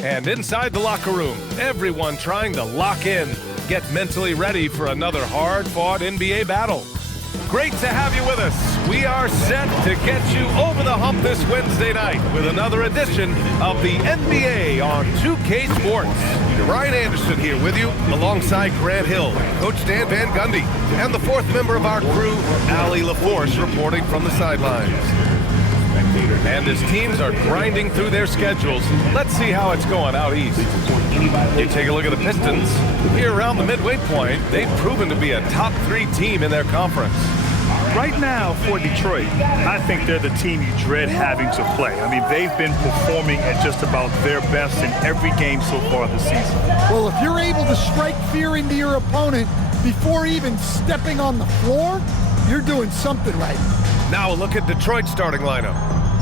And inside the locker room, everyone trying to lock in, get mentally ready for another hard-fought NBA battle. Great to have you with us. We are set to get you over the hump this Wednesday night with another edition of the NBA on 2K Sports. Ryan Anderson here with you alongside Grant Hill, Coach Dan Van Gundy, and the fourth member of our crew, Allie LaForce, reporting from the sidelines. And as teams are grinding through their schedules, let's see how it's going out east. You take a look at the Pistons. Here around the midway point, they've proven to be a top 3 team in their conference. Right now for Detroit, I think they're the team you dread having to play. I mean, they've been performing at just about their best in every game so far this season. Well, if you're able to strike fear into your opponent before even stepping on the floor, you're doing something right. Now a look at Detroit's starting lineup.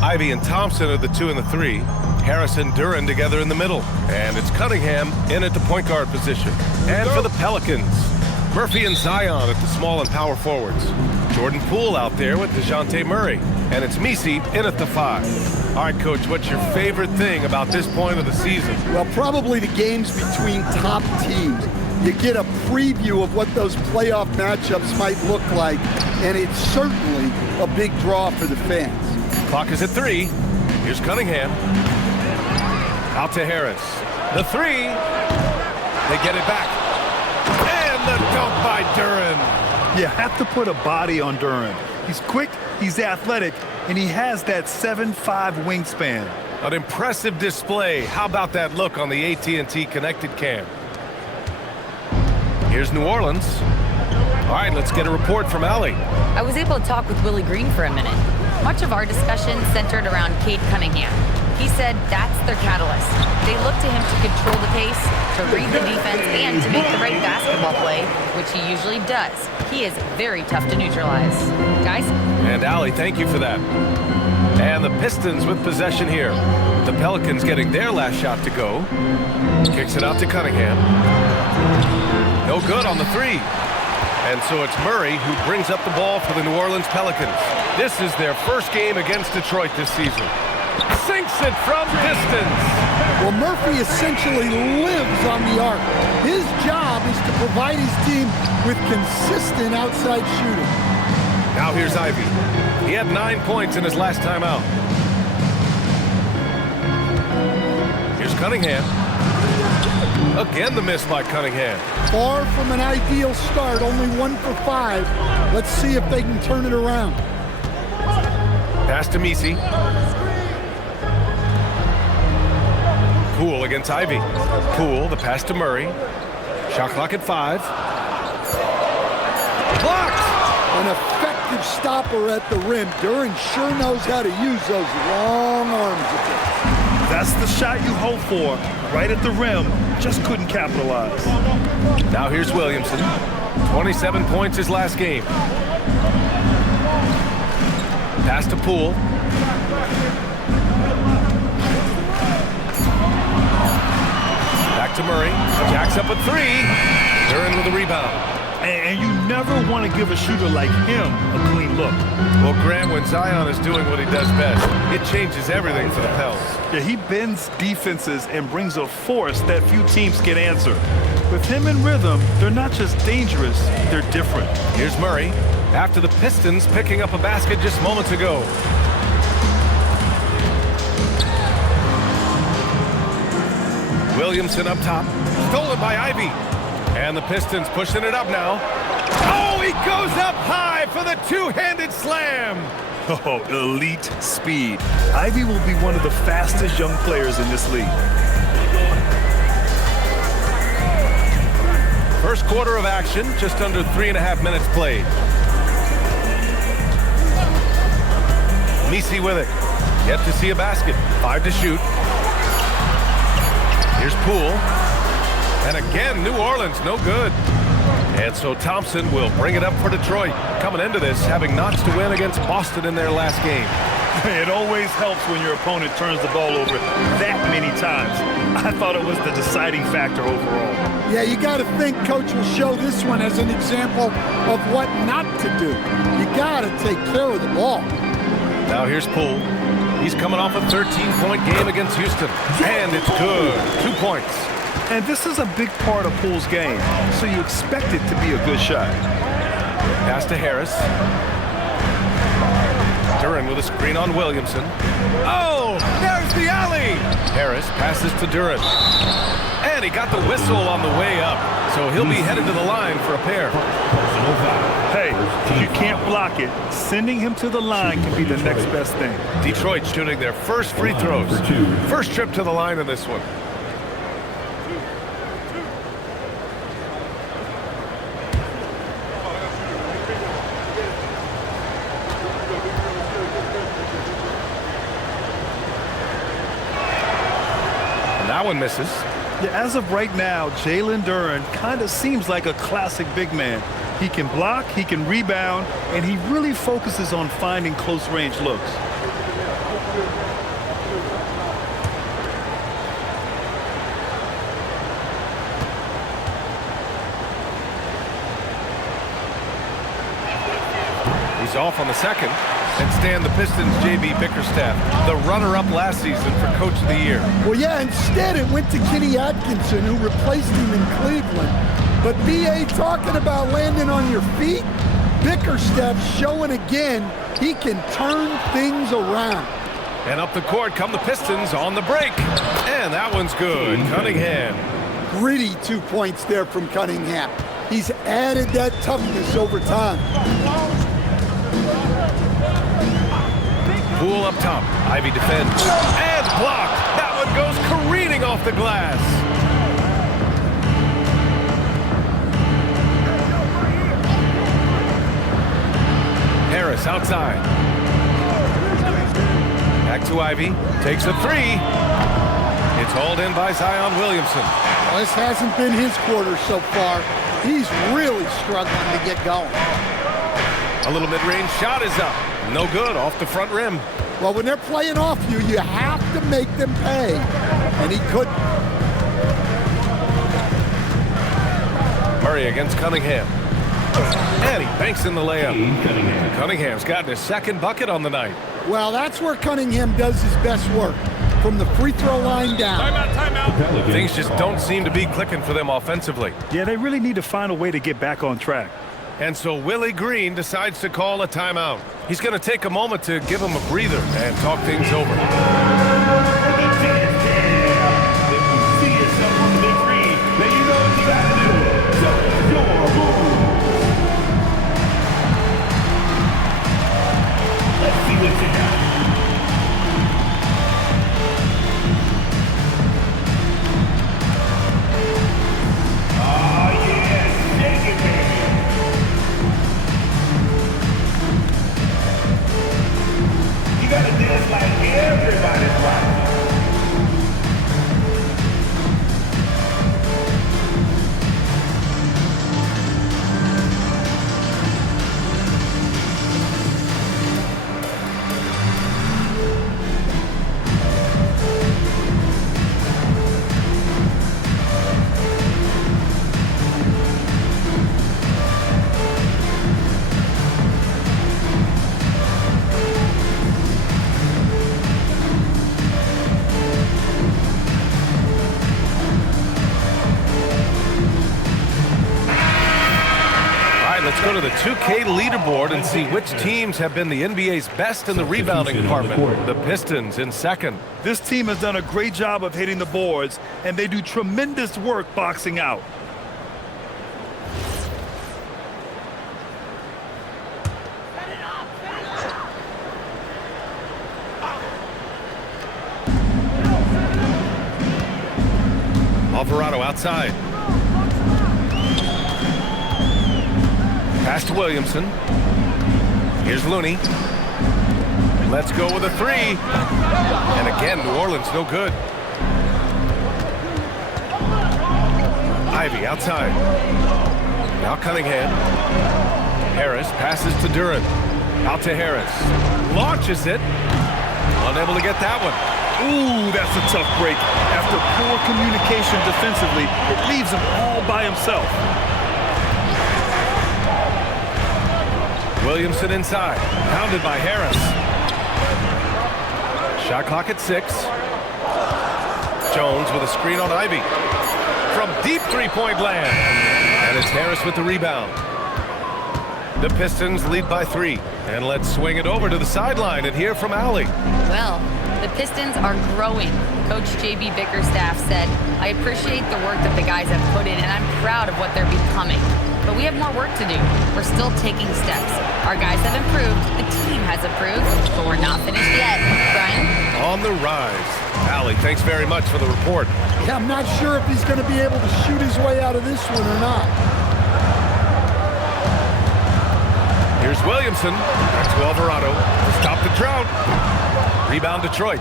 Ivy and Thompson are the 2 and the 3. Harris and Duren together in the middle. And it's Cunningham in at the point guard position. And for the Pelicans, Murphy and Zion at the small and power forwards. Jordan Poole out there with DeJounte Murray. And it's Misi in at the 5. All right, Coach, what's your favorite thing about this point of the season? Well, probably the games between top teams. You get a preview of what those playoff matchups might look like, and it's certainly a big draw for the fans. Clock is at 3. Here's Cunningham. Out to Harris. The 3. They get it back. And the dunk by Duren. You have to put a body on Duren. He's quick, he's athletic, and he has that 7'5" wingspan. An impressive display. How about that look on the AT&T connected cam? Here's New Orleans. All right, let's get a report from Allie. I was able to talk with Willie Green for a minute. Much of our discussion centered around Cade Cunningham. He said that's their catalyst. They look to him to control the pace, to read the defense, and to make the right basketball play, which he usually does. He is very tough to neutralize. Guys? And Allie, thank you for that. And the Pistons with possession here. The Pelicans getting their last shot to go. Kicks it out to Cunningham. No good on the 3. And so it's Murray who brings up the ball for the New Orleans Pelicans. This is their first game against Detroit this season. Sinks it from distance. Well, Murphy essentially lives on the arc. His job is to provide his team with consistent outside shooting. Now here's Ivy. He had 9 points in his last time out. Here's Cunningham. Again, the miss by Cunningham. Far from an ideal start, only 1 for 5. Let's see if they can turn it around. Pass to Misi. Poole against Ivy. Poole, the pass to Murray. Shot clock at 5. Blocked! An effective stopper at the rim. Duren sure knows how to use those long arms of his. That's the shot you hope for, right at the rim. Just couldn't capitalize. Now here's Williamson. 27 points his last game. Pass to Poole. Back to Murray. Jacks up a 3. Duren with a rebound. And you never want to give a shooter like him a clean look. Well, Grant, when Zion is doing what he does best, it changes everything for the Pels. Yeah, he bends defenses and brings a force that few teams can answer. With him in rhythm, they're not just dangerous, they're different. Here's Murray after the Pistons picking up a basket just moments ago. Williamson up top, stolen by Ivy. And the Pistons pushing it up now. Oh, he goes up high for the two-handed slam. Oh, elite speed. Ivy will be one of the fastest young players in this league. First quarter of action, just under 3.5 minutes played. Misi with it. Yet to see a basket. 5 to shoot. Here's Poole. And again, New Orleans, no good. And so Thompson will bring it up for Detroit. Coming into this, having notched a win against Boston in their last game. It always helps when your opponent turns the ball over that many times. I thought it was the deciding factor overall. Yeah, you got to think Coach will show this one as an example of what not to do. You got to take care of the ball. Now here's Poole. He's coming off a 13-point game against Houston. And it's good. 2 points. And this is a big part of Poole's game, so you expect it to be a good shot. Pass to Harris. Duren with a screen on Williamson. Oh, there's the alley. Harris passes to Duren. And he got the whistle on the way up, so he'll be headed to the line for a pair. Hey, if you can't block it, sending him to the line can be the next best thing. Detroit shooting their first free throws. First trip to the line in this one. That one misses. Yeah, as of right now, Jalen Duren kind of seems like a classic big man. He can block, he can rebound, and he really focuses on finding close-range looks. He's off on the second. And Stan, the Pistons' J.B. Bickerstaff, the runner-up last season for Coach of the Year. Well, yeah, instead it went to Kenny Atkinson, who replaced him in Cleveland. But B.A. talking about landing on your feet, Bickerstaff showing again he can turn things around. And up the court come the Pistons on the break. And that one's good. Cunningham. Gritty 2 points there from Cunningham. He's added that toughness over time. Poole up top. Ivy defends. And blocked. That one goes careening off the glass. Harris outside. Back to Ivy. Takes a three. It's hauled in by Zion Williamson. Well, this hasn't been his quarter so far. He's really struggling to get going. A little mid-range shot is up. No good, off the front rim. Well, when they're playing off you, you have to make them pay. And he couldn't. Murray against Cunningham. And he banks in the layup. Cunningham's gotten his second bucket on the night. Well, that's where Cunningham does his best work. From the free throw line down. Timeout. Things just don't seem to be clicking for them offensively. Yeah, they really need to find a way to get back on track. And so Willie Green decides to call a timeout. He's going to take a moment to give him a breather and talk things over. Let's go to the 2K leaderboard and see which teams have been the NBA's best in the rebounding department. The Pistons in second. This team has done a great job of hitting the boards, and they do tremendous work boxing out. Alvarado outside. Pass to Williamson. Here's Looney. Let's go with a three. And again, New Orleans no good. Ivy outside. Now Cunningham. Harris passes to Duren. Out to Harris. Launches it. Unable to get that one. Ooh, that's a tough break. After poor communication defensively, it leaves him all by himself. Williamson inside. Pounded by Harris. Shot clock at 6. Jones with a screen on Ivy. From deep three-point land. And it's Harris with the rebound. The Pistons lead by 3. And let's swing it over to the sideline and hear from Allie. Well, the Pistons are growing. Coach J.B. Bickerstaff said, "I appreciate the work that the guys have put in, and I'm proud of what they're becoming. But we have more work to do. We're still taking steps. Our guys have improved, the team has improved, but we're not finished yet." Brian? On the rise. Allie, thanks very much for the report. Yeah, I'm not sure if he's going to be able to shoot his way out of this one or not. Here's Williamson. Back to Alvarado to stop the drought. Rebound Detroit.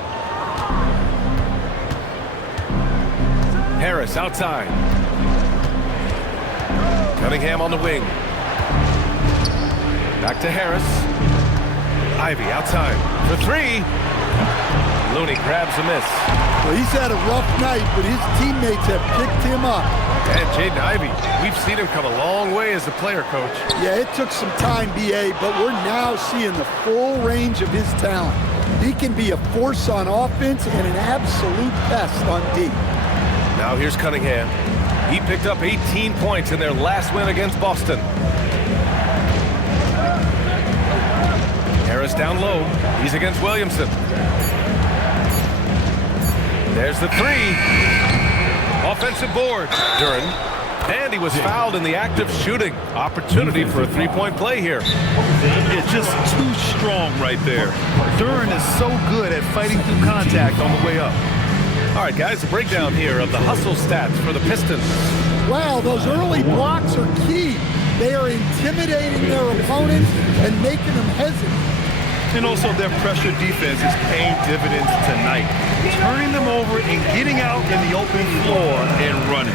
Harris outside. Cunningham on the wing. Back to Harris. Ivy outside for 3. Looney grabs a miss. Well, he's had a rough night, but his teammates have picked him up. And Jaden Ivey, we've seen him come a long way as a player, Coach. Yeah, it took some time, B.A., but we're now seeing the full range of his talent. He can be a force on offense and an absolute pest on D. Now here's Cunningham. He picked up 18 points in their last win against Boston. Harris down low. He's against Williamson. There's the 3. Offensive board. Duren. And he was fouled in the act of shooting. Opportunity for a three-point play here. It's just too strong right there. Duren is so good at fighting through contact on the way up. All right, guys, a breakdown here of the hustle stats for the Pistons. Wow, those early blocks are key. They are intimidating their opponents and making them hesitant. And also their pressure defense is paying dividends tonight. Turning them over and getting out in the open floor and running.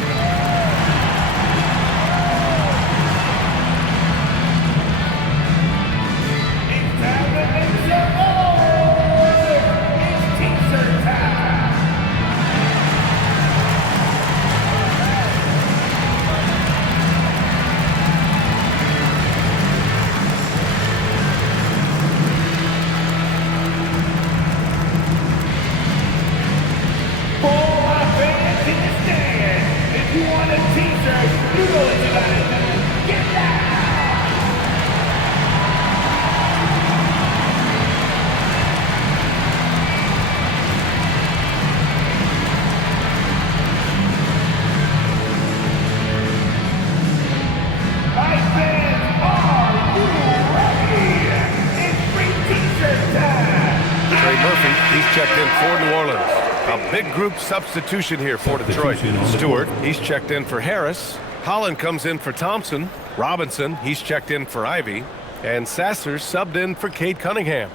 Checked in for New Orleans. A big group substitution here for Detroit. Stewart, he's checked in for Harris. Holland comes in for Thompson. Robinson, he's checked in for Ivy. And Sasser subbed in for Cade Cunningham.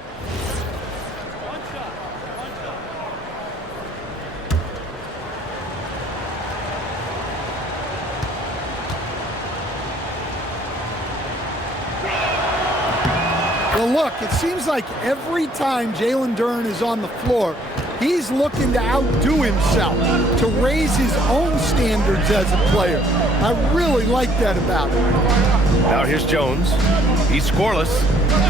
Well, look, it seems like every time Jalen Duren is on the floor, he's looking to outdo himself, to raise his own standards as a player. I really like that about him. Now here's Jones. He's scoreless.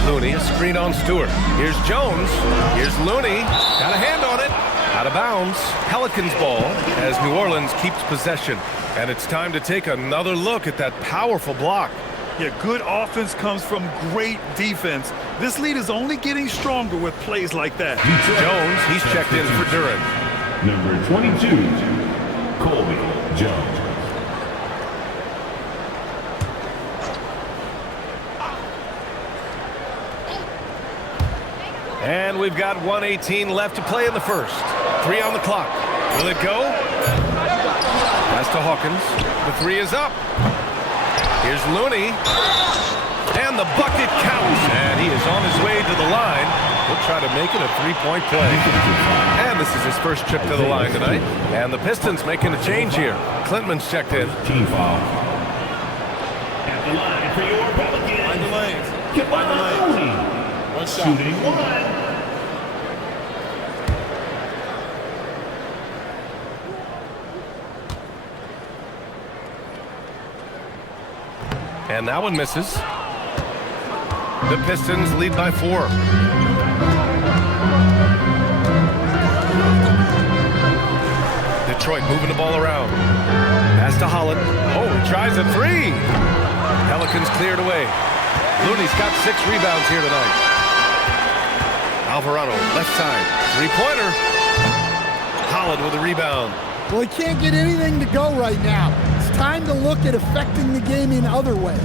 Looney, a screen on Stewart. Here's Jones. Here's Looney. Got a hand on it. Out of bounds. Pelicans ball as New Orleans keeps possession. And it's time to take another look at that powerful block. Yeah, good offense comes from great defense. This lead is only getting stronger with plays like that. Jones, he's checked in for Duren. Number 22, Colby Jones. And we've got 1:18 left to play in the first. 3 on the clock. Will it go? Pass to Hawkins. The 3 is up. Here's Looney, and the bucket counts, and he is on his way to the line. He'll try to make it a three-point play. And this is his first trip to the line tonight. And the Pistons making a change here. Clintman's checked in. Team foul. At the line for your Pelicans. Find the lanes. Find the lanes. One shot. Shooting 1. And that one misses. The Pistons lead by 4. Pass to Holland. Oh, he tries a three. Pelicans cleared away. Looney's got 6 rebounds here tonight. Alvarado, left side. Three-pointer. Holland with a rebound. Well, he can't get anything to go right now. It's time to look at affecting the game in other ways.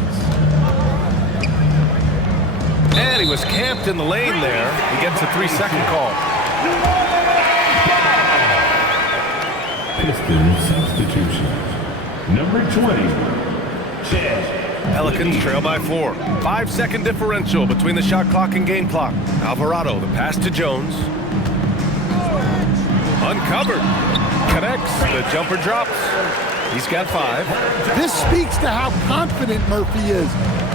And he was camped in the lane there. He gets a 3-second call. Pistons substitution. Number 20, Chad. Pelicans trail by 4. 5-second differential between the shot clock and game clock. Alvarado, the pass to Jones. Uncovered. Connects. The jumper drops. He's got 5. This speaks to how confident Murphy is.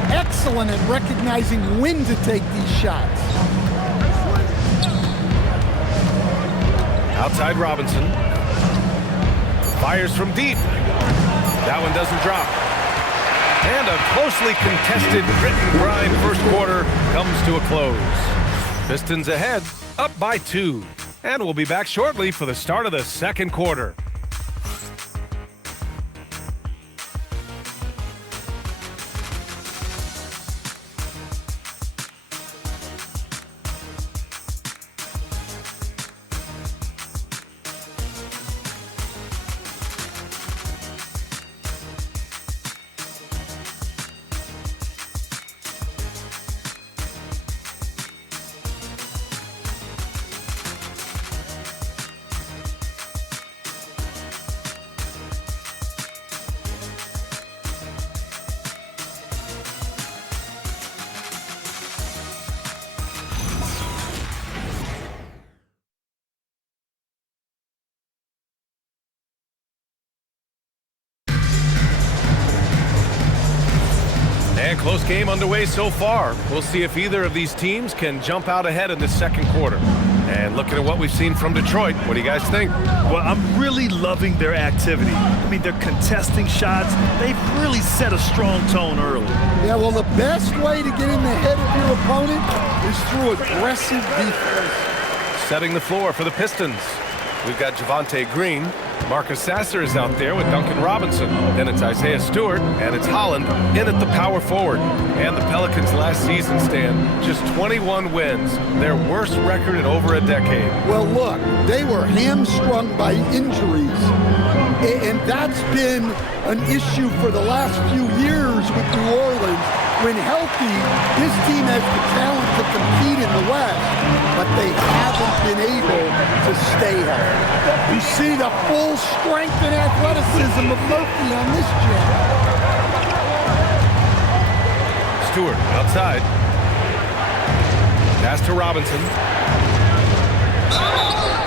Excellent at recognizing when to take these shots. Outside Robinson. Fires from deep. That one doesn't drop. And a closely contested grit and grind first quarter comes to a close. Pistons ahead, up by 2. And we'll be back shortly for the start of the second quarter. And close game underway so far. We'll see if either of these teams can jump out ahead in the second quarter. And looking at what we've seen from Detroit, what do you guys think? Well, I'm really loving their activity. I mean, they're contesting shots. They've really set a strong tone early. Yeah, well, the best way to get in the head of your opponent is through aggressive defense. Setting the floor for the Pistons. We've got Javonte Green. Marcus Sasser is out there with Duncan Robinson. Then it's Isaiah Stewart, and it's Holland in at the power forward. And the Pelicans last season, Stan, just 21 wins, their worst record in over a decade. Well, look, they were hamstrung by injuries, and that's been an issue for the last few years with New Orleans. When healthy, this team has the talent to compete in the West, but they haven't been able to stay healthy. You see the full strength and athleticism of Murphy on this jam. Stewart outside. Pass to Robinson.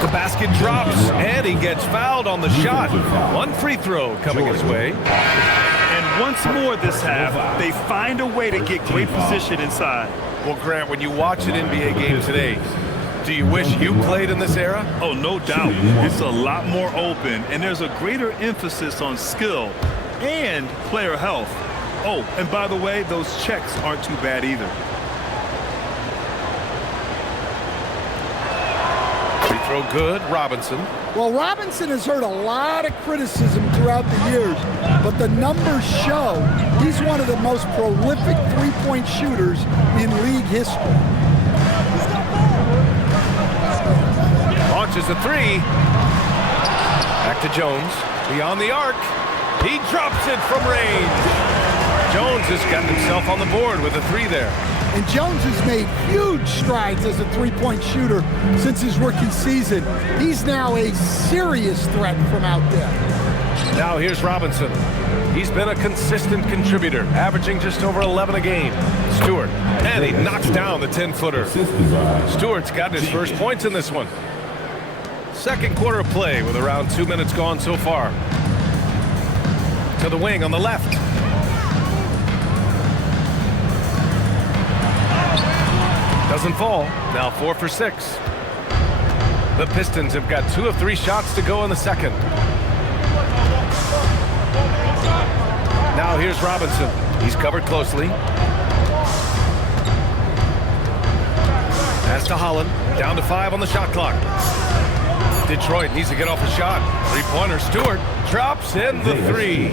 The basket drops, and he gets fouled on the shot. One free throw coming his way. And once more this half, they find a way to get great position inside. Well, Grant, when you watch an NBA game today, do you wish you played in this era? Oh, no doubt. It's a lot more open, and there's a greater emphasis on skill and player health. Oh, and by the way, those checks aren't too bad either. Free throw good, Robinson. Well, Robinson has heard a lot of criticism throughout the years, but the numbers show he's one of the most prolific three-point shooters in league history. Launches a three. Back to Jones. Beyond the arc. He drops it from range. Jones has gotten himself on the board with a three there. And Jones has made huge strides as a three-point shooter since his rookie season. He's now a serious threat from out there. Now here's Robinson. He's been a consistent contributor, averaging just over 11 a game. Stewart, and he knocks down the 10-footer. Stewart's got his first points in this one. Second quarter of play with around 2 minutes gone so far. To the wing on the left. Doesn't fall. Now 4 for 6. The Pistons have got 2 of 3 shots to go in the second. Now here's Robinson. He's covered closely. Pass to Holland. Down to 5 on the shot clock. Detroit needs to get off a shot. Three-pointer, Stewart drops in the three.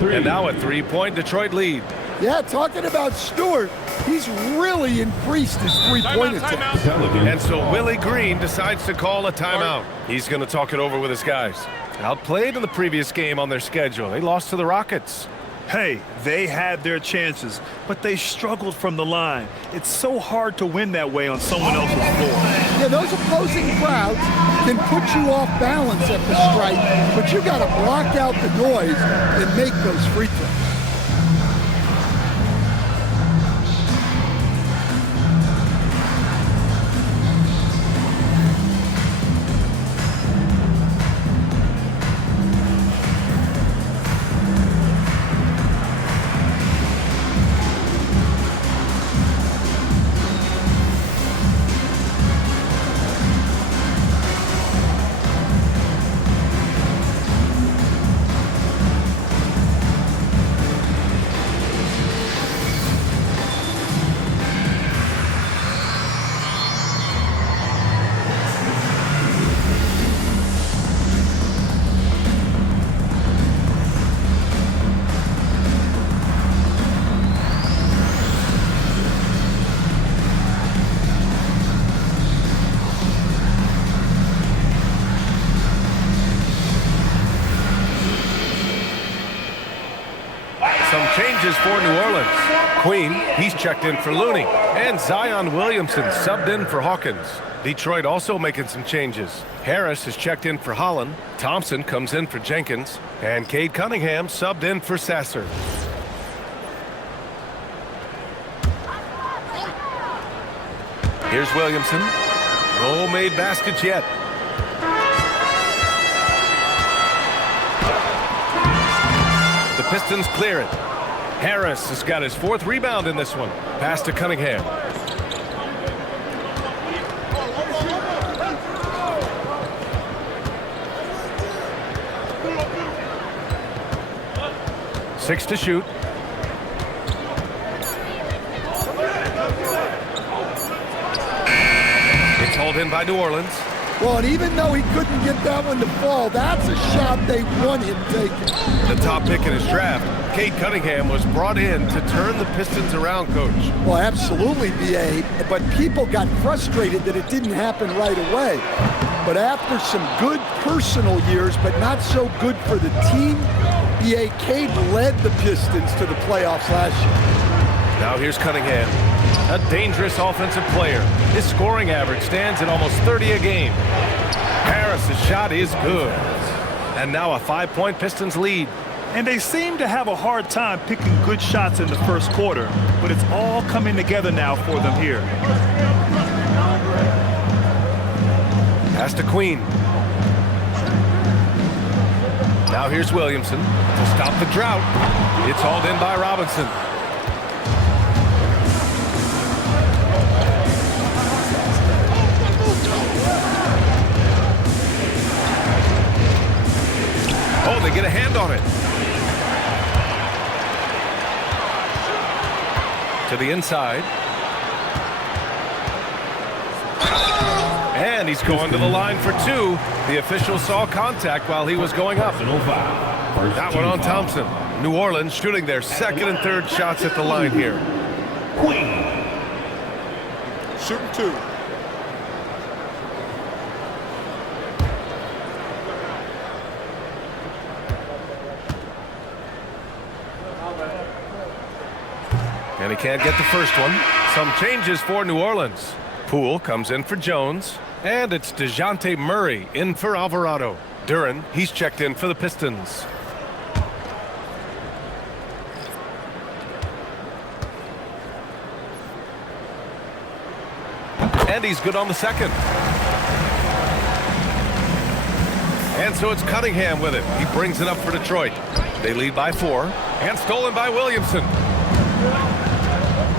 And now a three-point Detroit lead. Yeah, talking about Stewart, he's really increased his three-point attempt. And so Willie Green decides to call a timeout. He's going to talk it over with his guys. Outplayed in the previous game on their schedule. They lost to the Rockets. Hey, they had their chances, but they struggled from the line. It's so hard to win that way on someone else's floor. Yeah, those opposing crowds can put you off balance at the stripe, but you got to block out the noise and make those free throws. Changes for New Orleans. Queen, he's checked in for Looney. And Zion Williamson subbed in for Hawkins. Detroit also making some changes. Harris is checked in for Holland. Thompson comes in for Jenkins. And Cade Cunningham subbed in for Sasser. Here's Williamson. No made baskets yet. The Pistons clear it. Harris has got his fourth rebound in this one. Pass to Cunningham. Six to shoot. It's hauled in by New Orleans. Well, and even though he couldn't get that one to fall, that's a shot they want him taking. The top pick in his draft, Cade Cunningham, was brought in to turn the Pistons around, Coach. Well, absolutely, B.A., but people got frustrated that it didn't happen right away. But after some good personal years, but not so good for the team, B.A., Cade led the Pistons to the playoffs last year. Now here's Cunningham. A dangerous offensive player. His scoring average stands at almost 30 a game. Harris's shot is good. And now a 5-point Pistons lead. And they seem to have a hard time picking good shots in the first quarter, but it's all coming together now for them here. Pass to Queen. Now here's Williamson to stop the drought. It's hauled in by Robinson. Oh, they get a hand on it. To the inside. And he's going to the line for two. The official saw contact while he was going up. That one on Thompson. New Orleans shooting their second and third shots at the line here. Shooting two. And he can't get the first one. Some changes for New Orleans. Poole comes in for Jones. And it's DeJounte Murray in for Alvarado. Duren, he's checked in for the Pistons. And he's good on the second. And so it's Cunningham with it. He brings it up for Detroit. They lead by 4. And stolen by Williamson.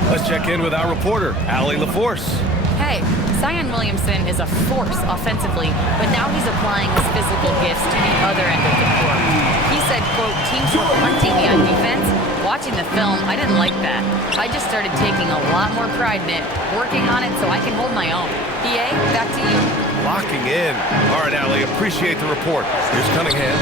Let's check in with our reporter, Allie LaForce. Hey, Zion Williamson is a force offensively, but now he's applying his physical gifts to the other end of the court. He said, quote, teams were hunting me on defense. Watching the film, I didn't like that. I just started taking a lot more pride in it, working on it so I can hold my own. BA, back to you. locking in. All right, Allie, appreciate the report. Here's Cunningham.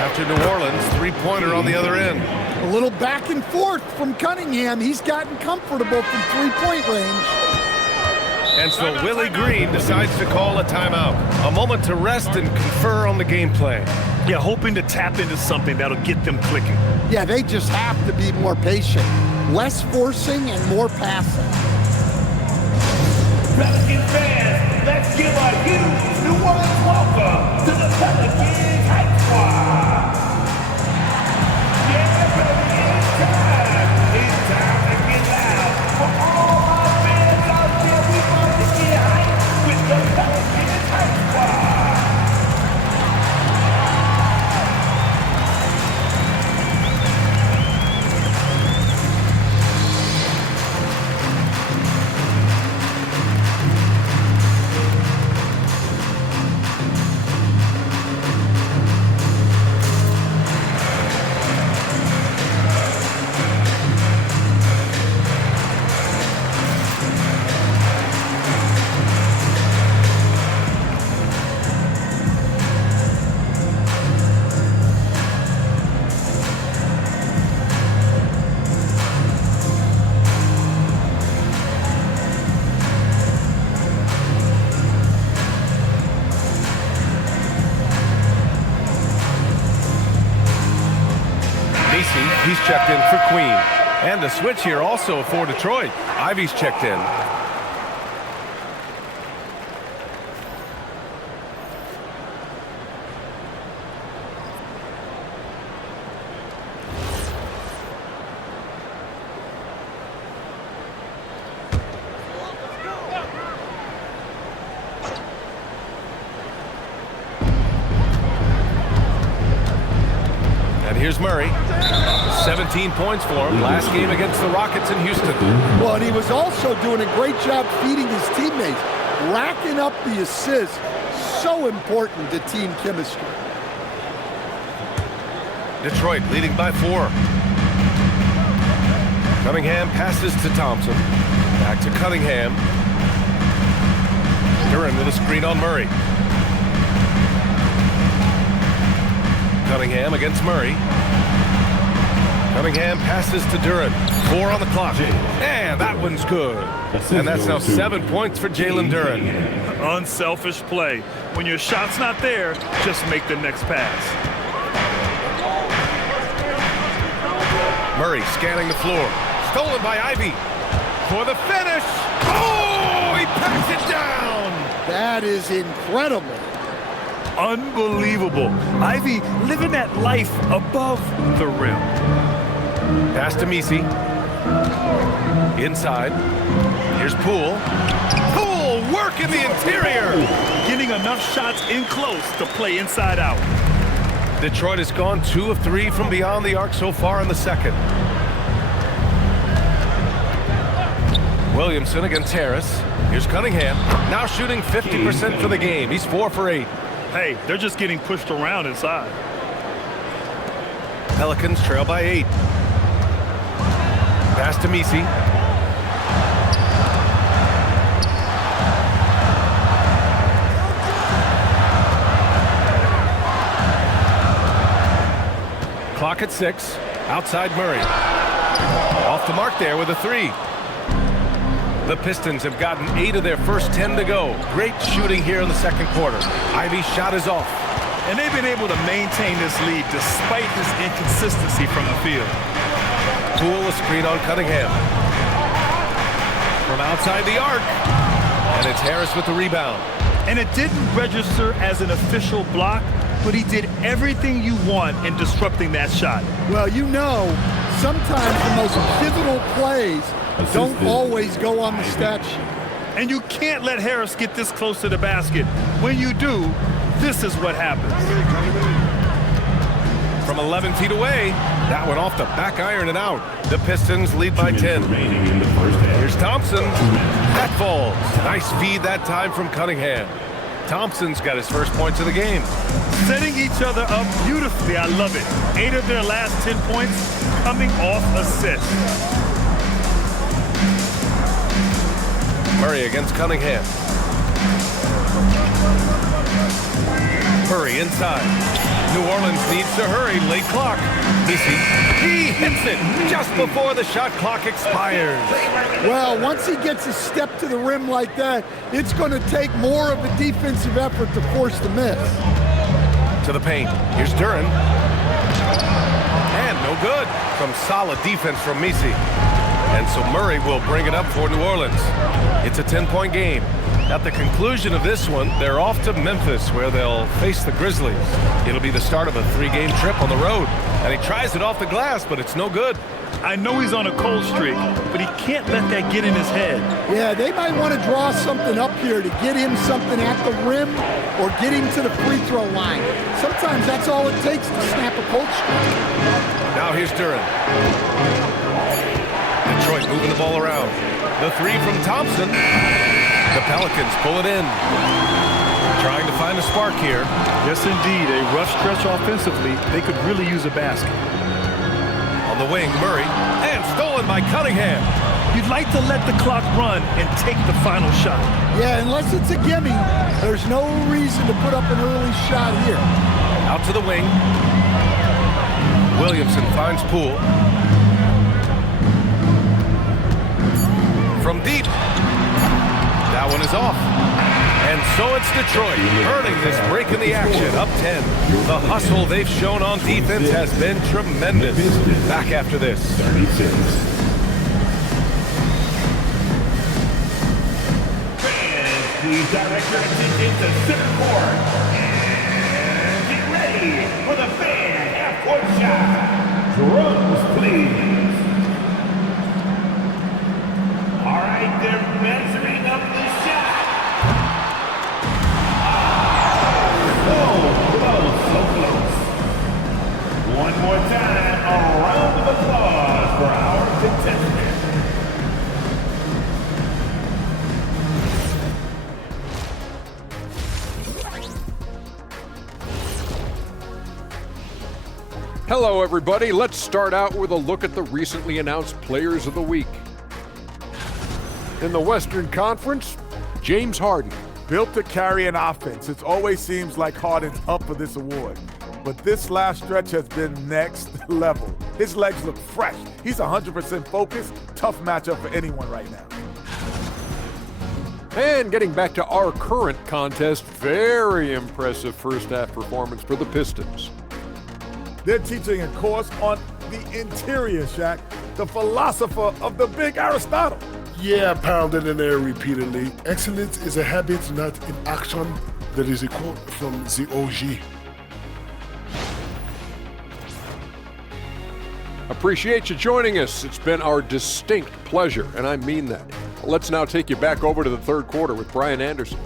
After New Orleans, three-pointer on the other end. A little back and forth from Cunningham. He's gotten comfortable from three-point range. And so Willie Green decides to call a timeout. A moment to rest and confer on the game plan. Yeah, hoping to tap into something that'll get them clicking. Yeah, they just have to be more patient. Less forcing and more passing. Pelicans fans, let's give a huge New Orleans welcome to the Pelicans Hype Squad. Yeah, baby, it's time. It's time to get loud. For all my fans out there, we want to get hype with the Pelicans Hype Squad. He's checked in for Queen. And a switch here also for Detroit. Ivy's checked in. And here's Murray. 17 points for him last game against the Rockets in Houston. Well, and he was also doing a great job feeding his teammates, racking up the assists. So important to team chemistry. Detroit leading by 4. Cunningham passes to Thompson. Back to Cunningham. Duran with a screen on Murray. Cunningham against Murray. Cunningham passes to Duran. 4 on the clock. And that one's good. And that's now 7 points for Jalen Duran. Unselfish play. When your shot's not there, just make the next pass. Murray scanning the floor. Stolen by Ivy. For the finish. Oh, he packs it down. That is incredible. Unbelievable. Ivy living that life above the rim. Pass to Misi. Inside. Here's Poole. Poole work in the interior. Getting enough shots in close to play inside out. Detroit has gone 2 of 3 from beyond the arc so far in the second. Williamson against Harris. Here's Cunningham. Now shooting 50% for the game. He's 4 for 8. Hey, they're just getting pushed around inside. Pelicans trail by 8. Pass to Misi. Clock at 6. Outside Murray. Off the mark there with a 3. The Pistons have gotten 8 of their first 10 to go. Great shooting here in the second quarter. Ivy's shot is off. And they've been able to maintain this lead despite his inconsistency from the field. Poole a screen on Cunningham. From outside the arc. And it's Harris with the rebound. And it didn't register as an official block, but he did everything you want in disrupting that shot. Well, you know, sometimes the most pivotal plays don't always go on the stat sheet. And you can't let Harris get this close to the basket. When you do, this is what happens. From 11 feet away, that one off the back iron and out. The Pistons lead by 10. Here's Thompson. That falls. Nice feed that time from Cunningham. Thompson's got his first points of the game. Setting each other up beautifully. I love it. 8 of their last 10 points coming off assists. Murray against Cunningham. Murray inside. New Orleans needs to hurry, late clock. He hits it just before the shot clock expires. Well, once he gets a step to the rim like that, it's going to take more of a defensive effort to force the miss. To the paint. Here's Duren. And no good. Some solid defense from Misi. And so Murray will bring it up for New Orleans. It's a 10-point game. At the conclusion of this one, they're off to Memphis, where they'll face the Grizzlies. It'll be the start of a 3-game trip on the road. And he tries it off the glass, but it's no good. I know he's on a cold streak, but he can't let that get in his head. Yeah, they might want to draw something up here to get him something at the rim or get him to the free throw line. Sometimes that's all it takes to snap a cold streak. Now here's Duren. Detroit moving the ball around. The three from Thompson. The Pelicans pull it in. Trying to find a spark here. Yes, indeed. A rough stretch offensively. They could really use a basket. On the wing, Murray. And stolen by Cunningham. You'd like to let the clock run and take the final shot. Yeah, unless it's a gimme, there's no reason to put up an early shot here. Out to the wing. Williamson finds Poole. From deep. That one is off. And so it's Detroit earning this break in the action, up 10. The hustle they've shown on defense has been tremendous. Back after this. Fans, please direct your attention to center court. And get ready for the fan half-court shot. Drums, please. All right, they're measuring up the shot. So close. One more time, a round of applause for our contestant. Hello, everybody. Let's start out with a look at the recently announced Players of the Week. In the Western Conference, James Harden. Built to carry an offense. It always seems like Harden's up for this award. But this last stretch has been next level. His legs look fresh. He's 100% focused. Tough matchup for anyone right now. And getting back to our current contest, very impressive first-half performance for the Pistons. They're teaching a course on the interior, Shaq, the philosopher of the big Aristotle. Yeah, pounded in there repeatedly. Excellence is a habit, not an action. That is a quote from the OG. Appreciate you joining us. It's been our distinct pleasure, and I mean that. Let's now take you back over to the third quarter with Brian Anderson.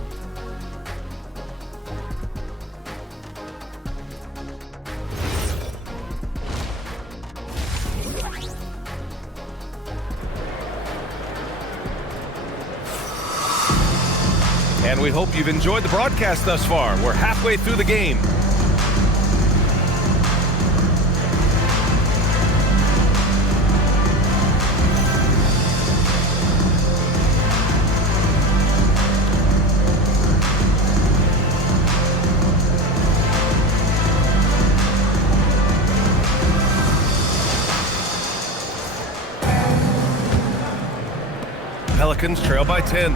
And we hope you've enjoyed the broadcast thus far. We're halfway through the game. Pelicans trail by 10.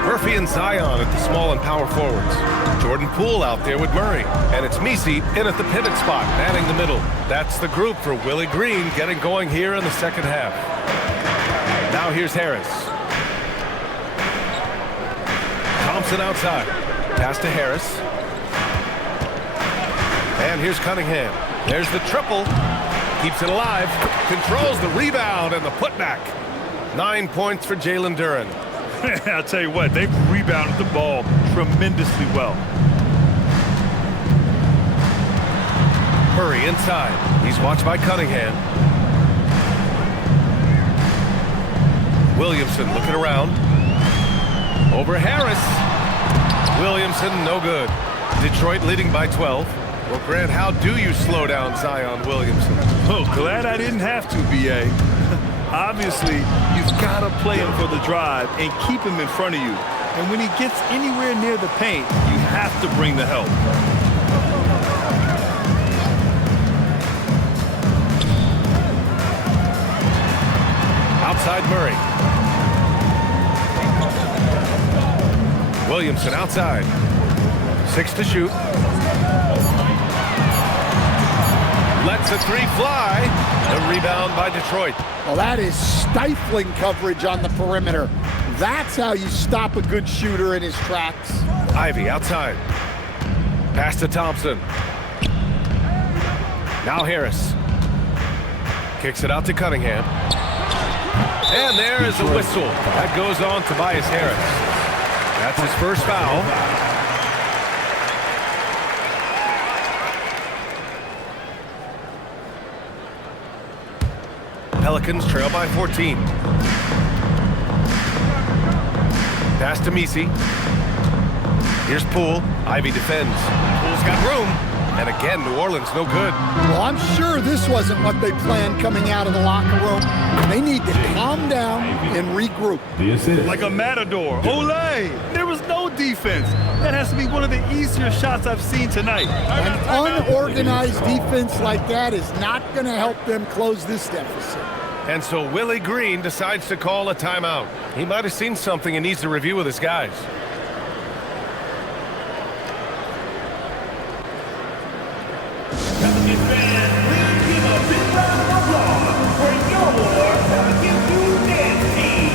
Murphy and Zion at the small and power forwards. Jordan Poole out there with Murray. And it's Misi in at the pivot spot, manning the middle. That's the group for Willie Green getting going here in the second half. Now here's Harris. Thompson outside. Pass to Harris. And here's Cunningham. There's the triple. Keeps it alive. Controls the rebound and the putback. 9 points for Jalen Duren. I'll tell you what, they've rebounded the ball tremendously well. Murray inside. He's watched by Cunningham. Williamson looking around. Over Harris. Williamson, no good. Detroit leading by 12. Well, Grant, how do you slow down Zion Williamson? Oh, glad I didn't have to, B.A. Obviously, you've got to play him for the drive and keep him in front of you. And when he gets anywhere near the paint, you have to bring the help. Outside Murray. Williamson outside. 6 to shoot. Lets a 3 fly. The rebound by Detroit. Well, that is stifling coverage on the perimeter. That's how you stop a good shooter in his tracks. Ivy outside. Pass to Thompson. Now Harris. Kicks it out to Cunningham. And there is a whistle. That goes on Tobias Harris. That's his first foul. Pelicans trail by 14. Pass to Misi. Here's Poole. Ivy defends. Poole's got room. And again, New Orleans no good. Well, I'm sure this wasn't what they planned coming out of the locker room. They need to calm down and regroup. Like a matador. Olay! There was no defense. That has to be one of the easier shots I've seen tonight. An unorganized defense like that is not going to help them close this deficit. And so Willie Green decides to call a timeout. He might have seen something and needs to review with his guys. Pelicans fans, please give a big round of applause for your Pelicans U-Dance team.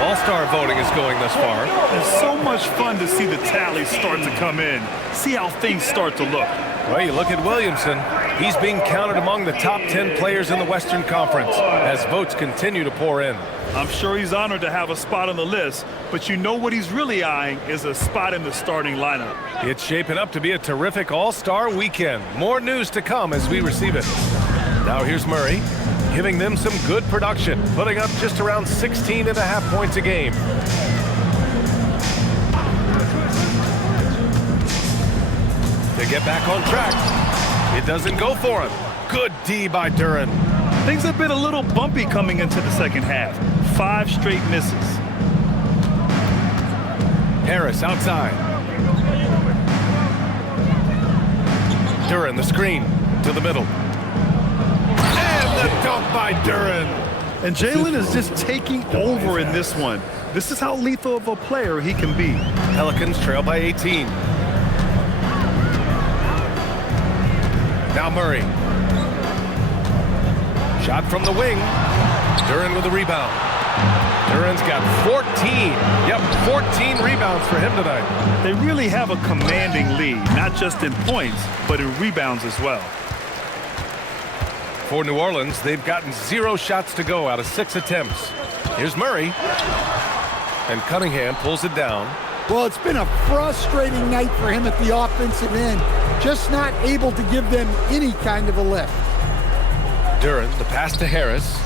All-Star voting is going thus far. It's so much fun to see the tallies start to come in. See how things start to look. Well, you look at Williamson. He's being counted among the top 10 players in the Western Conference as votes continue to pour in. I'm sure he's honored to have a spot on the list, but you know what he's really eyeing is a spot in the starting lineup. It's shaping up to be a terrific All-Star weekend. More news to come as we receive it. Now here's Murray, giving them some good production, putting up just around 16.5 points a game. To get back on track, it doesn't go for him. Good D by Duren. Things have been a little bumpy coming into the second half. 5 straight misses. Harris outside. Duren the screen to the middle. And the dunk by Duren. And Jalen is just taking over in this one. This is how lethal of a player he can be. Pelicans trail by 18. Now Murray. Shot from the wing. Duren with the rebound. Duren's got 14. Yep, 14 rebounds for him tonight. They really have a commanding lead, not just in points, but in rebounds as well. For New Orleans, they've gotten 0 shots to go out of 6 attempts. Here's Murray. And Cunningham pulls it down. Well, it's been a frustrating night for him at the offensive end. Just not able to give them any kind of a lift. Duren, the pass to Harris.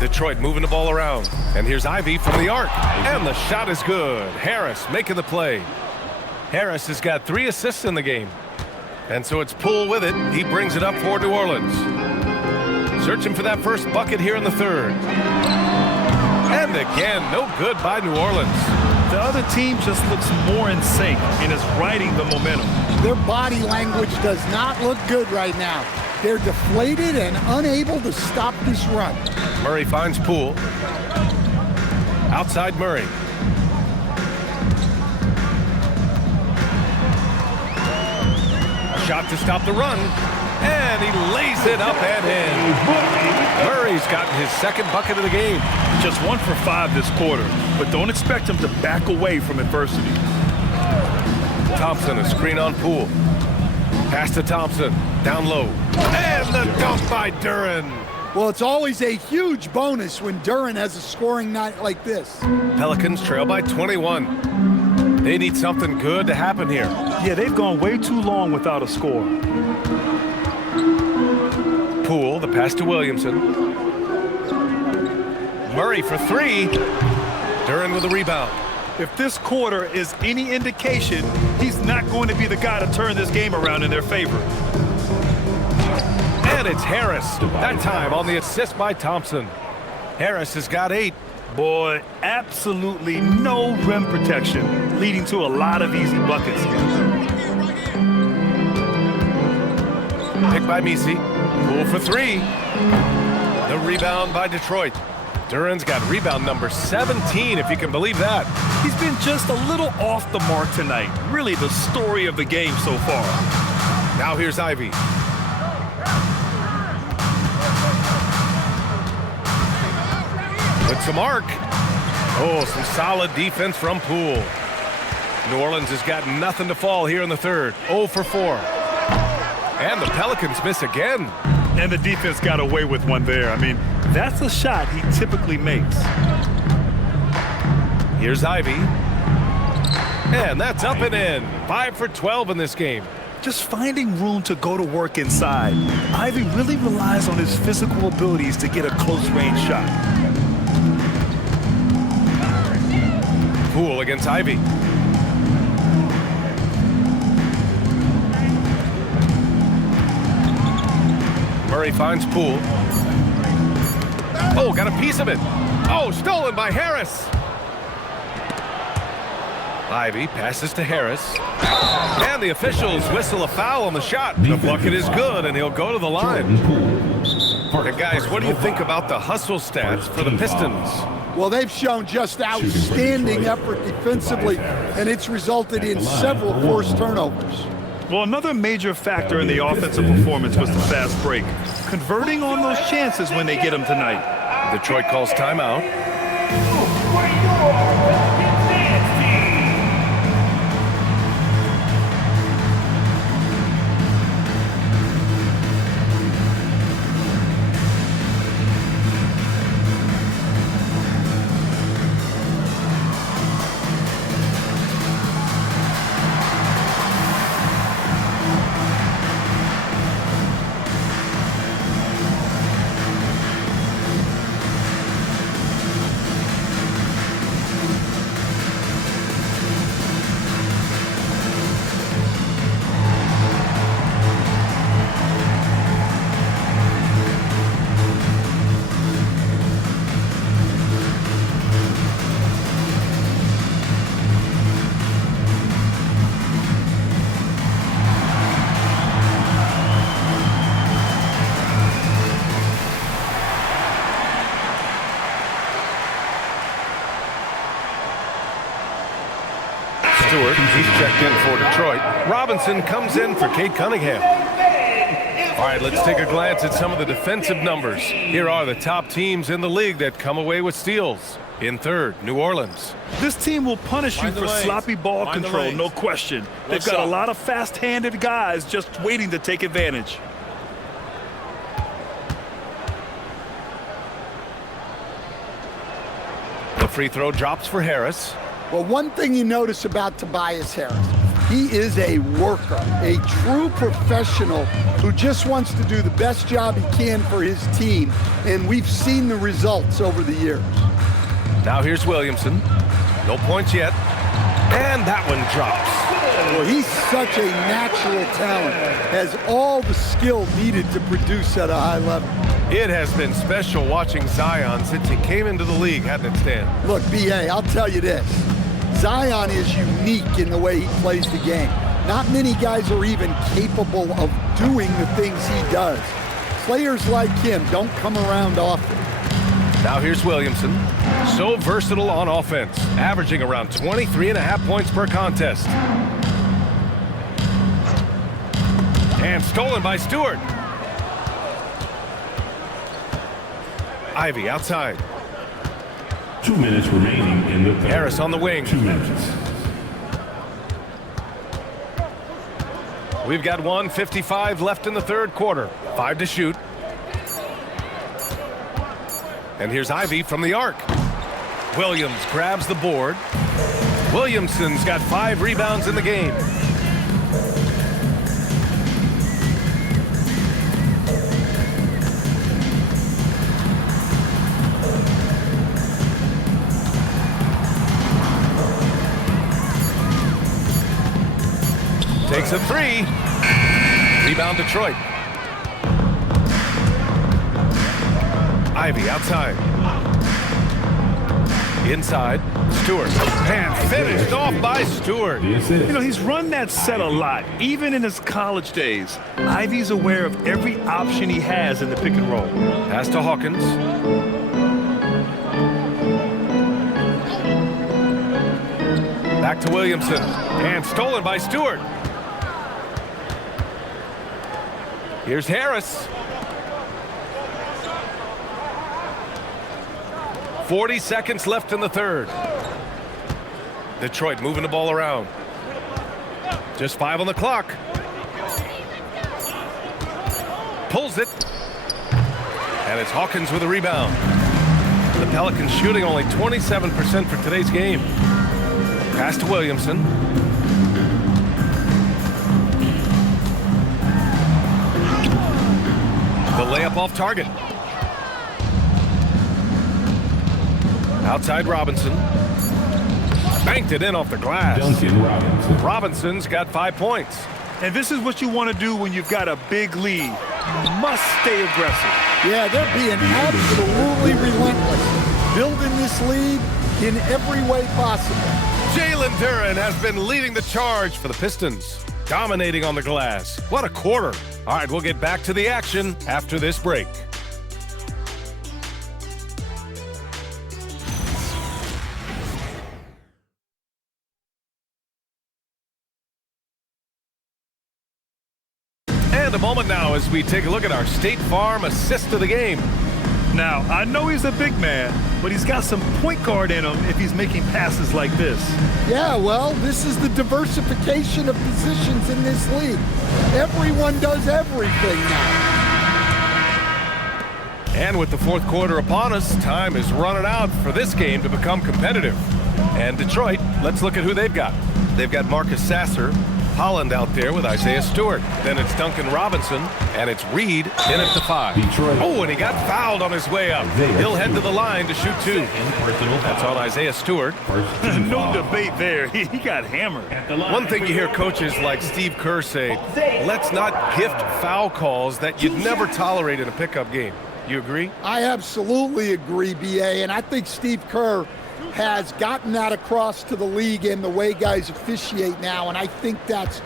Detroit moving the ball around. And here's Ivy from the arc. And the shot is good. Harris making the play. Harris has got 3 assists in the game. And so it's Poole with it. He brings it up for New Orleans. Searching for that first bucket here in the third. And again, no good by New Orleans. The other team just looks more in sync and is riding the momentum. Their body language does not look good right now. They're deflated and unable to stop this run. Murray finds Poole. Outside Murray. Shot to stop the run. And he lays it up and in. Murray's gotten his second bucket of the game. Just 1 for 5 this quarter, but don't expect him to back away from adversity. Thompson, a screen on Poole. Pass to Thompson, down low. And the dunk by Duren. Well, it's always a huge bonus when Duren has a scoring night like this. Pelicans trail by 21. They need something good to happen here. Yeah, they've gone way too long without a score. Poole, the pass to Williamson. Murray for 3. Duren with a rebound. If this quarter is any indication, he's not going to be the guy to turn this game around in their favor. And it's Harris, that time on the assist by Thompson. Harris has got 8. Boy, absolutely no rim protection, leading to a lot of easy buckets. Pick by Misi. Poole for 3. The rebound by Detroit. Duren's got rebound number 17, if you can believe that. He's been just a little off the mark tonight. Really the story of the game so far. Now here's Ivy. Puts a mark. Oh, some solid defense from Poole. New Orleans has got nothing to fall here in the third. 0 for 4. And the Pelicans miss again. And the defense got away with one there. I mean, that's a shot he typically makes. Here's Ivy. And that's up and in. 5 for 12 in this game. Just finding room to go to work inside. Ivy really relies on his physical abilities to get a close-range shot. Poole against Ivy. Murray finds Poole. Oh, got a piece of it. Oh, stolen by Harris. Ivy passes to Harris. And the officials whistle a foul on the shot. The bucket is good, and he'll go to the line. And guys, what do you think about the hustle stats for the Pistons? Well, they've shown just outstanding effort defensively, and it's resulted in several forced turnovers. Well, another major factor in the offensive performance was the fast break. Converting on those chances when they get them tonight. Detroit calls timeout. He's checked in for Detroit. Robinson comes in for Cade Cunningham. All right, let's take a glance at some of the defensive numbers. Here are the top teams in the league that come away with steals. In third, New Orleans. This team will punish you for sloppy ball control, no question. They've got a lot of fast-handed guys just waiting to take advantage. The free throw drops for Harris. Well, one thing you notice about Tobias Harris, he is a worker, a true professional who just wants to do the best job he can for his team, and we've seen the results over the years. Now here's Williamson. No points yet. And that one drops. Well, he's such a natural talent, has all the skill needed to produce at a high level. It has been special watching Zion since he came into the league, hasn't it, Stan? Look, B.A., I'll tell you this. Zion is unique in the way he plays the game. Not many guys are even capable of doing the things he does. Players like him don't come around often. Now here's Williamson. So versatile on offense, averaging around 23.5 points per contest. And stolen by Stewart. Ivy outside. 2 minutes remaining in the third. Harris on the wing. 2 minutes. We've got 1:55 left in the third quarter. 5 to shoot. And here's Ivy from the arc. Williams grabs the board. Williamson's got 5 rebounds in the game. Takes a 3. Rebound Detroit. Ivy outside. Inside, Stewart. And finished off by Stewart. You know, he's run that set a lot, even in his college days. Ivy's aware of every option he has in the pick and roll. Pass to Hawkins. Back to Williamson. And stolen by Stewart. Here's Harris. 40 seconds left in the third. Detroit moving the ball around. Just 5 on the clock. Pulls it. And it's Hawkins with a rebound. The Pelicans shooting only 27% for today's game. Pass to Williamson. The layup off target. Outside Robinson. Banked it in off the glass. Duncan Robinson. Robinson's got 5 points. And this is what you want to do when you've got a big lead. You must stay aggressive. Yeah, they're being absolutely relentless, building this lead in every way possible. Jalen Duren has been leading the charge for the Pistons, dominating on the glass. What a quarter. All right, we'll get back to the action after this break. And a moment now as we take a look at our State Farm assist of the game. Now, I know he's a big man, but he's got some point guard in him if he's making passes like this. Yeah, well, this is the diversification of positions in this league. Everyone does everything now. And with the fourth quarter upon us, time is running out for this game to become competitive. And Detroit, let's look at who they've got. They've got Marcus Sasser, Holland out there with Isaiah Stewart. Then it's Duncan Robinson, and it's Reed in at the 5. Detroit. Oh, and he got fouled on his way up. He'll head to the line to shoot 2. That's on Isaiah Stewart. No debate there. He got hammered. One thing you hear coaches like Steve Kerr say, let's not gift foul calls that you'd never tolerate in a pickup game. You agree? I absolutely agree, B.A., and I think Steve Kerr has gotten that across to the league and the way guys officiate now, and I think that's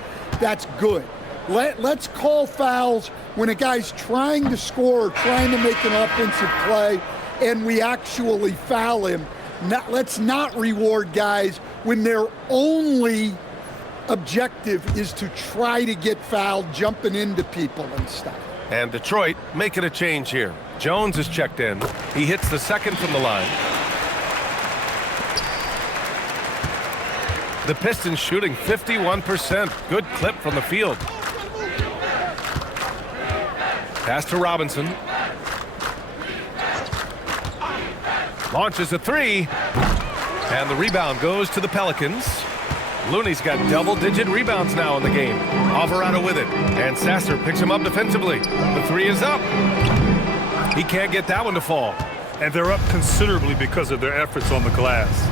good. Let's call fouls when a guy's trying to score or trying to make an offensive play and we actually foul him. Let's not reward guys when their only objective is to try to get fouled, jumping into people and stuff. And Detroit making a change here. Jones is checked in. He hits the second from the line. The Pistons shooting 51%. Good clip from the field. Pass to Robinson. Launches a 3. And the rebound goes to the Pelicans. Looney's got double-digit rebounds now in the game. Alvarado with it. And Sasser picks him up defensively. The 3 is up. He can't get that one to fall. And they're up considerably because of their efforts on the glass.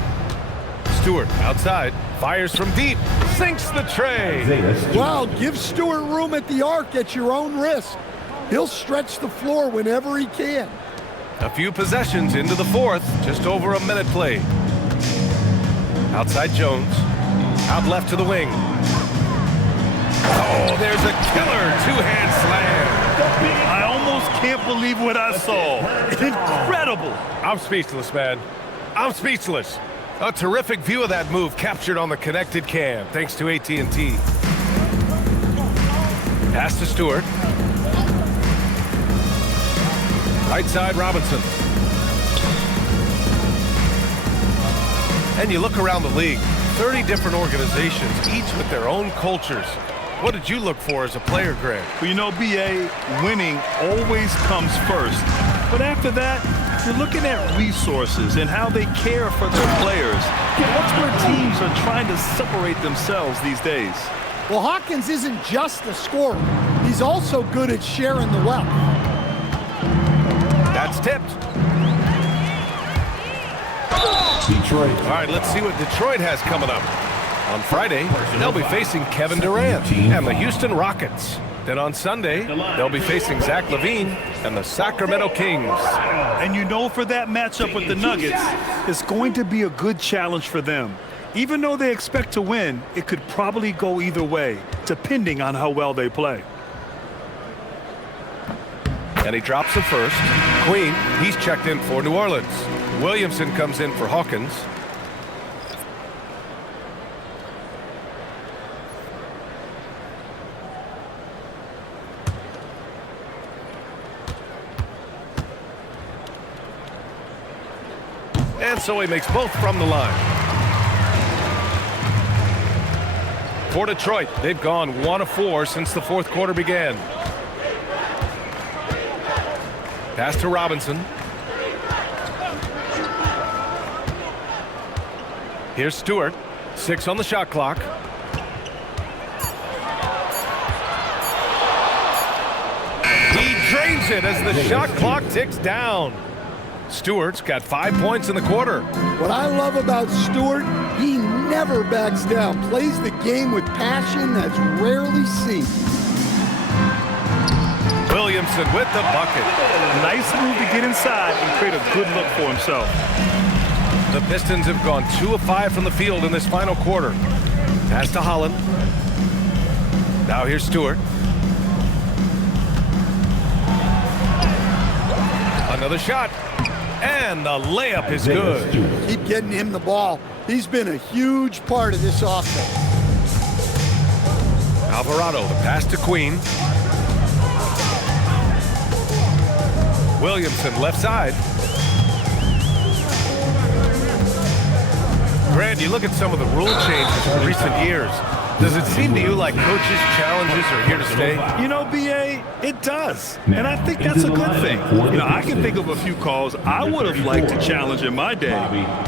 Stewart outside, fires from deep, sinks the tray. Well, give Stewart room at the arc at your own risk. He'll stretch the floor whenever he can. A few possessions into the fourth, just over a minute played. Outside Jones, out left to the wing. Oh, there's a killer two-hand slam. I almost can't believe what I saw. Incredible. I'm speechless, man. I'm speechless. A terrific view of that move captured on the connected cam, thanks to AT&T. Pass to Stewart. Right side, Robinson. And you look around the league, 30 different organizations, each with their own cultures. What did you look for as a player, Greg? Well, you know, BA, winning always comes first. But after that, you're looking at resources and how they care for their players. That's where teams are trying to separate themselves these days. Well, Hawkins isn't just a scorer. He's also good at sharing the wealth. That's tipped. Detroit. All right, let's see what Detroit has coming up. On Friday, they'll be facing Kevin Durant and the Houston Rockets. Then on Sunday, they'll be facing Zach LaVine and the Sacramento Kings. And you know, for that matchup with the Nuggets, it's going to be a good challenge for them. Even though they expect to win, it could probably go either way, depending on how well they play. And he drops the first. Queen, he's checked in for New Orleans. Williamson comes in for Hawkins. And so he makes both from the line. For Detroit, they've gone 1 of 4 since the fourth quarter began. Pass to Robinson. Here's Stewart. 6 on the shot clock. He drains it as the shot clock ticks down. Stewart's got 5 points in the quarter. What I love about Stewart, he never backs down. Plays the game with passion that's rarely seen. Williamson with the bucket. Nice move to get inside and create a good look for himself. The Pistons have gone 2 of 5 from the field in this final quarter. Pass to Holland. Now here's Stewart. Another shot. And the layup is good. Keep getting him the ball. He's been a huge part of this offense. Alvarado, the pass to Queen. Williamson, left side. Grant, you look at some of the rule changes in recent years. Does it seem to you like coaches' challenges are here to stay? You know, BA, it does. And I think that's a good thing. You know, I can think of a few calls I would have liked to challenge in my day.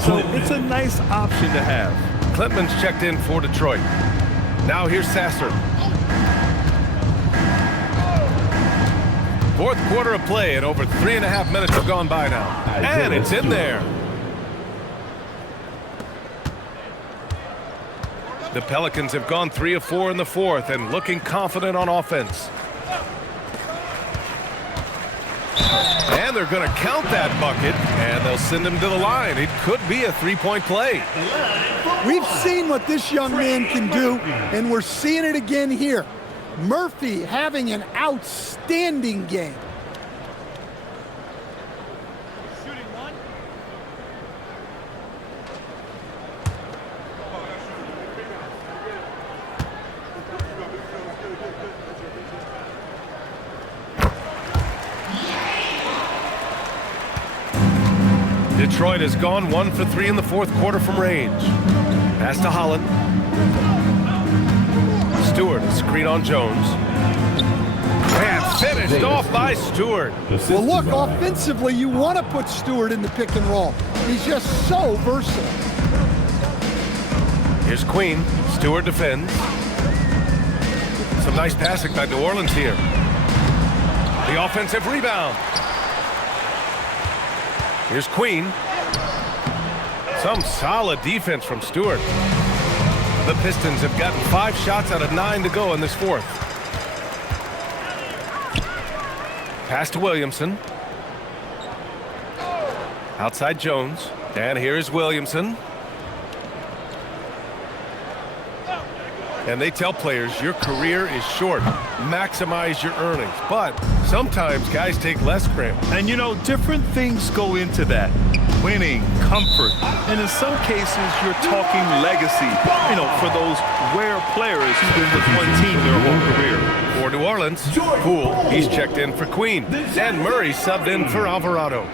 So it's a nice option to have. Klintman's checked in for Detroit. Now here's Sasser. Fourth quarter of play, and over 3.5 minutes have gone by now. And it's in there. The Pelicans have gone 3 of 4 in the fourth and looking confident on offense. And they're going to count that bucket, and they'll send him to the line. It could be a three-point play. We've seen what this young man can do, and we're seeing it again here. Murphy having an outstanding game. Detroit has gone 1 for 3 in the fourth quarter from range. Pass to Holland. Stewart, screen on Jones. And finished off by Stewart. Well, look, offensively, you want to put Stewart in the pick and roll. He's just so versatile. Here's Queen. Stewart defends. Some nice passing by New Orleans here. The offensive rebound. Here's Queen. Some solid defense from Stewart. The Pistons have gotten 5 shots out of 9 to go in this fourth. Pass to Williamson. Outside Jones. And here is Williamson. And they tell players your career is short. Maximize your earnings. But sometimes guys take less credit. And you know, different things go into that. Winning, comfort, and in some cases, you're talking legacy, you know, for those rare players who've been with one team their whole career. For New Orleans, Poole, he's checked in for Queen. And Murray subbed in for Alvarado.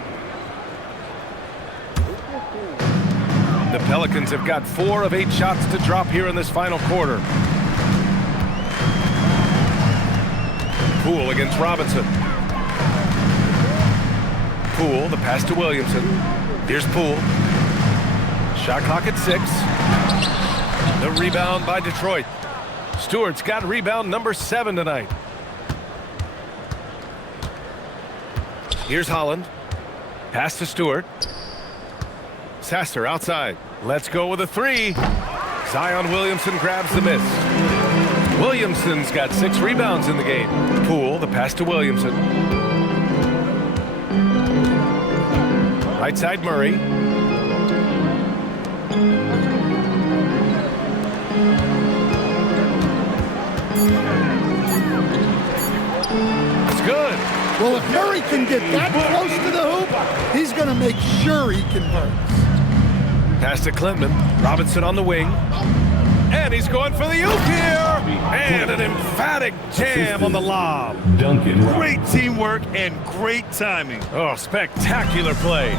The Pelicans have got 4 of 8 shots to drop here in this final quarter. Poole against Robinson. Poole, the pass to Williamson. Here's Poole. Shot clock at 6. The rebound by Detroit. Stewart's got rebound number 7 tonight. Here's Holland. Pass to Stewart. Sasser outside. Let's go with a 3. Zion Williamson grabs the miss. Williamson's got 6 rebounds in the game. Poole, the pass to Williamson. Right side Murray. It's good. Well, if Murray can get that close to the hoop, he's going to make sure he converts. Pass to Clinton. Robinson on the wing. And he's going for the oop here. And an emphatic jam on the lob. Duncan. Great teamwork and great timing. Oh, spectacular play.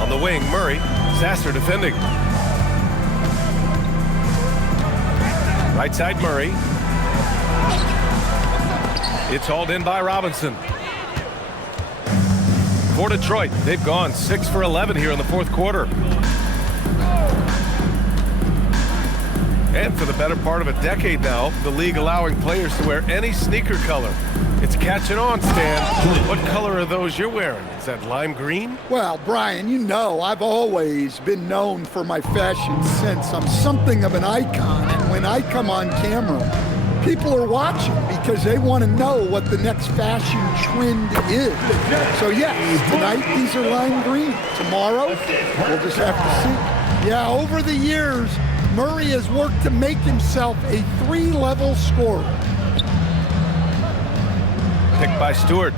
On the wing, Murray. Sasser defending. Right side, Murray. It's hauled in by Robinson. For Detroit, they've gone 6 for 11 here in the fourth quarter. And for the better part of a decade now, the league allowing players to wear any sneaker color. It's catching on, Stan. What color are those you're wearing? Is that lime green? Well, Brian, you know I've always been known for my fashion sense. I'm something of an icon, and when I come on camera, people are watching because they want to know what the next fashion trend is. So yes, tonight these are lime green. Tomorrow, we'll just have to see. Yeah, over the years, Murray has worked to make himself a 3-level scorer. Picked by Stewart.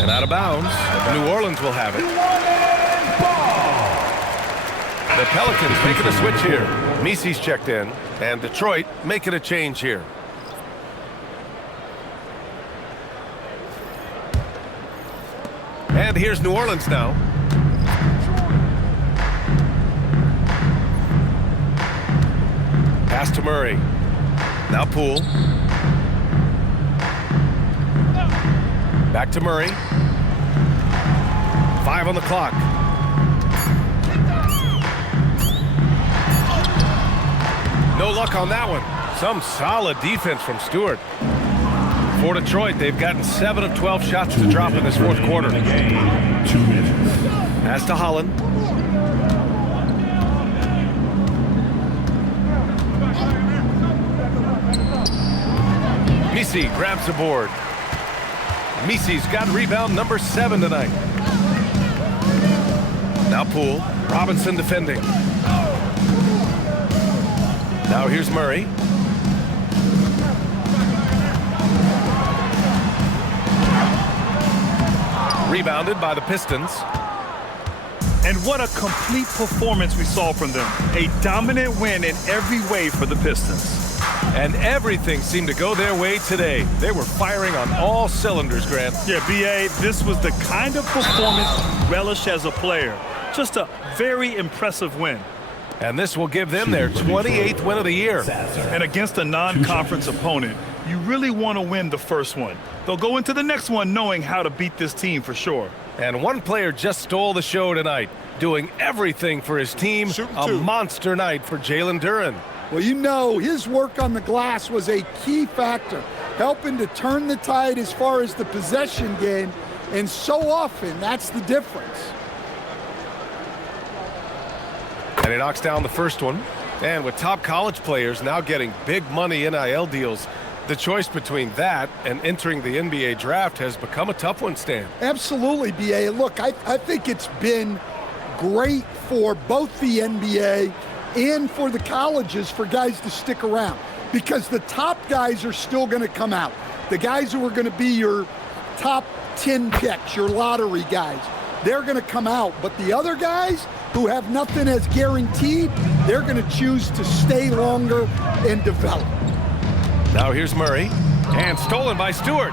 And out of bounds. New Orleans will have it. The Pelicans making a switch here. Misi's checked in. And Detroit making a change here. And here's New Orleans now. Pass to Murray. Now Poole. Back to Murray. 5 on the clock. No luck on that one. Some solid defense from Stewart. For Detroit, they've gotten 7 of 12 shots to drop in this fourth quarter. 2 minutes. Pass to Holland. Misi grabs the board. Misi's got rebound number 7 tonight. Now Poole. Robinson defending. Now here's Murray. Rebounded by the Pistons. And what a complete performance we saw from them. A dominant win in every way for the Pistons. And everything seemed to go their way today. They were firing on all cylinders, Grant. Yeah, B.A., this was the kind of performance you relish as a player. Just a very impressive win. And this will give them their 28th win of the year. And against a non-conference opponent, you really want to win the first one. They'll go into the next one knowing how to beat this team for sure. And one player just stole the show tonight, doing everything for his team. A monster night for Jalen Duren. Well, you know, his work on the glass was a key factor, helping to turn the tide as far as the possession game, and so often that's the difference. And he knocks down the first one. And with top college players now getting big money NIL deals, the choice between that and entering the NBA draft has become a tough one, Stan. Absolutely, B.A. Look, I think it's been great for both the NBA and for the colleges for guys to stick around, because the top guys are still going to come out. The guys who are going to be your top 10 picks, your lottery guys, they're going to come out. But the other guys who have nothing as guaranteed, they're going to choose to stay longer and develop. Now here's Murray, and stolen by Stewart.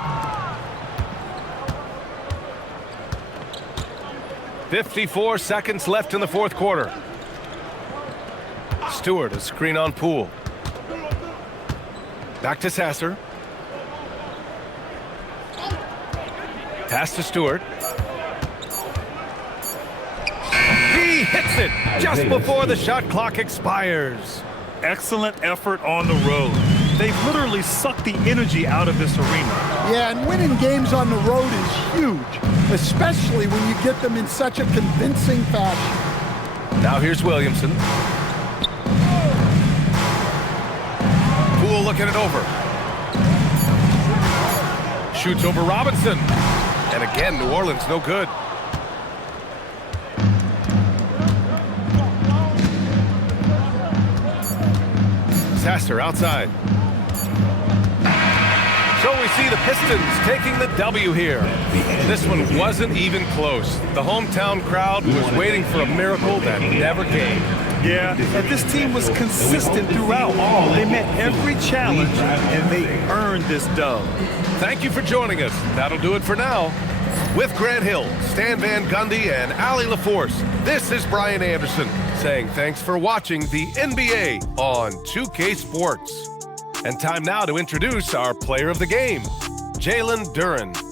54 seconds left in the fourth quarter. Stewart, a screen on Poole. Back to Sasser. Pass to Stewart. He hits it just before the shot clock expires. Excellent effort on the road. They've literally sucked the energy out of this arena. Yeah, and winning games on the road is huge, especially when you get them in such a convincing fashion. Now here's Williamson. Poole looking it over. Shoots over Robinson. And again, New Orleans no good. Sasser outside. So we see the Pistons taking the W here. This one wasn't even close. The hometown crowd was waiting for a miracle that never came. Yeah, and this team was consistent throughout. They met every challenge, and they earned this dub. Thank you for joining us. That'll do it for now. With Grant Hill, Stan Van Gundy, and Allie LaForce, this is Brian Anderson saying thanks for watching the NBA on 2K Sports. And time now to introduce our player of the game, Jalen Duren.